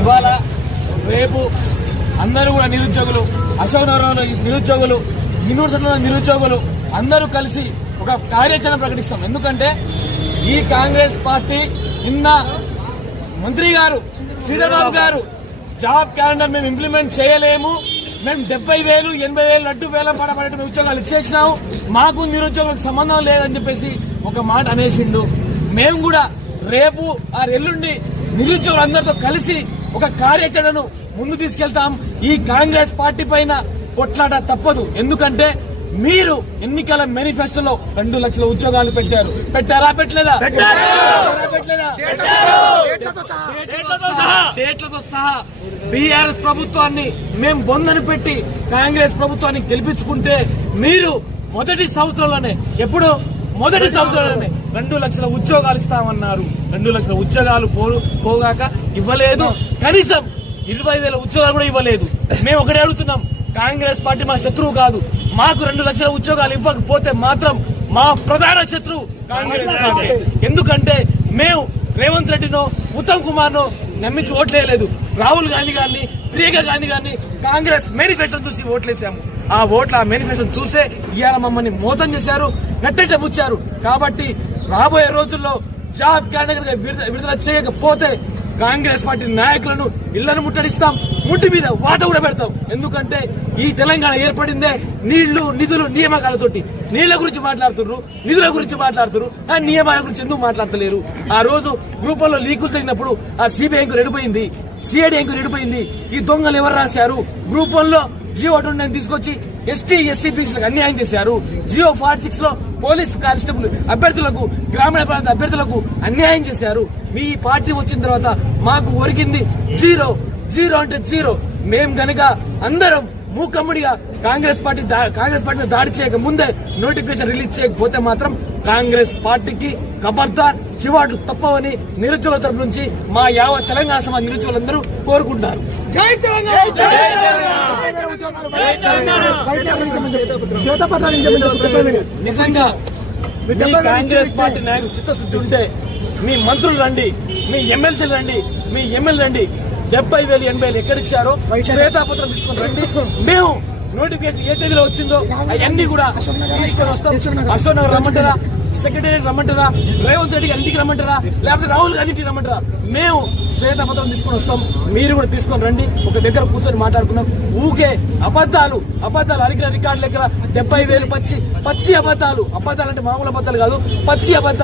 ఇవాళ రేపు అందరూ కూడా నిరుద్యోగులు, అశోకనగరంలో నిరుద్యోగులు, యూనివర్సిటీలో నిరుద్యోగులు అందరూ కలిసి ఒక కార్యాచరణ ప్రకటిస్తాం. ఎందుకంటే ఈ కాంగ్రెస్ పార్టీ నిన్న మంత్రి గారు శ్రీధర్బాబు గారు జాబ్ క్యాలెండర్ మేము ఇంప్లిమెంట్ చేయలేము, మేము 70,000 80,000 లడ్డు వేలం పడబడే ఉద్యోగాలు ఇచ్చేసినాము, మాకు నిరుద్యోగులకు సంబంధం లేదని చెప్పేసి ఒక మాట అనేసిండు. మేము కూడా రేపు ఆ ఎల్లుండి నిరుద్యోగులందరితో కలిసి ఒక కార్యాచరణను ముందు తీసుకెళ్తాం. ఈ కాంగ్రెస్ పార్టీ పైన కొట్లాట తప్పదు. ఎందుకంటే మీరు ఎన్నికల మేనిఫెస్టోలో 2 లక్షల ఉద్యోగాలు పెట్టారు. పెట్టారా? పెట్టలేదా? డేట్లతో సహా బీఆర్ఎస్ ప్రభుత్వాన్ని మేము బొందని పెట్టి కాంగ్రెస్ ప్రభుత్వాన్ని గెలిపించుకుంటే మీరు మొదటి సంవత్సరంలోనే 2 లక్షల ఉద్యోగాలు ఇస్తామన్నారు. 2 లక్షల ఉద్యోగాలు పోగాక ఇవ్వలేదు. కనీసం 20,000 ఉద్యోగాలు కూడా ఇవ్వలేదు. మేము ఒకటే అడుగుతున్నాం, కాంగ్రెస్ పార్టీ మా శత్రువు కాదు. మాకు 2 లక్షల ఉద్యోగాలు ఇవ్వకపోతే మాత్రం మా ప్రధాన శత్రువు కాంగ్రెస్ పార్టీ. ఎందుకంటే మేము రేవంత్ రెడ్డినో ఉత్తమ్ కుమార్ నో నమ్మించి ఓట్లేయలేదు. రాహుల్ గాంధీ గారిని, ప్రియాంక గాంధీ గారిని కాంగ్రెస్ మేనిఫెస్టో చూసి ఓట్లేసాము. ఆ మేనిఫెస్టో చూసే ఇవాళ మమ్మల్ని మోసం చేశారు, నట్టేట ముచ్చారు. కాబట్టి రాబోయే రోజుల్లో జాబ్ క్యాలెండర్ విడుదల చేయకపోతే కాంగ్రెస్ పార్టీ నాయకులను ఇళ్లను ముట్టడిస్తాం, ముట్టి మీద వాత కూడా పెడతాం. ఎందుకంటే ఈ తెలంగాణ ఏర్పడిందే నీళ్లు, నిధులు, నియామకాలతోటి. నీళ్ల గురించి మాట్లాడుతున్నారు, నిధుల గురించి మాట్లాడుతున్నారు, ఆ నియమాల గురించి ఎందుకు మాట్లాడతలేరు? ఆ రోజు గ్రూపుల్లో లీకులు తగినప్పుడు ఆ సిబిఐ ఎంక్వైరీ ఎడిపోయింది, సిఐడి ఎంక్వైరీ ఎడిపోయింది. ఈ దొంగలు ఎవరు రాశారు? గ్రూప్ 1 లో జియో 29 తీసుకొచ్చి ఎస్టీ ఎస్సీ బీసీలకు అన్యాయం చేశారు. జియో 46 లో పోలీస్ కానిస్టేబుల్ అభ్యర్థులకు, గ్రామీణ ప్రాంత అభ్యర్థులకు అన్యాయం చేశారు. మీ పార్టీ వచ్చిన తర్వాత మాకు ఒరిగింది జీరో అంటే జీరో. మేం గనక అందరం మూకమ్ముడిగా కాంగ్రెస్ పార్టీని దాడి చేయక ముందే నోటిఫికేషన్ రిలీజ్ చేయకపోతే మాత్రం కాంగ్రెస్ పార్టీకి ఖబర్దార్, చివాట్లు తప్పవని నిరుద్యోగుల తరపు నుంచి మా యావత్ తెలంగాణ సమాజ నిరుద్యోగులందరూ కోరుకుంటారు. జై తెలంగాణ! నిజంగా మీ కాంగ్రెస్ పార్టీ నాయకులు చిత్తశుద్ధి ఉంటే మీ మంత్రులు రండి, మీ ఎమ్మెల్సీలు రండి, మీ ఎమ్మెల్యే రండి. 70,000 80,000 ఎక్కడిచ్చారో శ్వేతాపత్రం తీసుకుని రండి. మేము నోటిఫికేషన్ ఏ తేదీలో వచ్చిందో అవన్నీ కూడా తీసుకొని వస్తాం. అశోక్ నగర్ రమ్మంటారా, సెక్రటేరియట్ రమ్మంటారా, రేవంత్ రెడ్డి గారి ఇంటికి రమ్మంటారా, లేకపోతే రాహుల్ గాంధీ ఇంటికి రమ్మంటారా, మేము శ్వేతపత్రం తీసుకొని వస్తాం. మీరు కూడా తీసుకొని రండి. ఒక దగ్గర కూర్చొని మాట్లాడుకున్నాం. ఊకే అబద్దాలు అడిగిన రికార్డు లెక్కల 70,000 పచ్చి అబద్దాలు అంటే మామూలు అబద్దాలు కాదు, పచ్చి అబద్దాలు.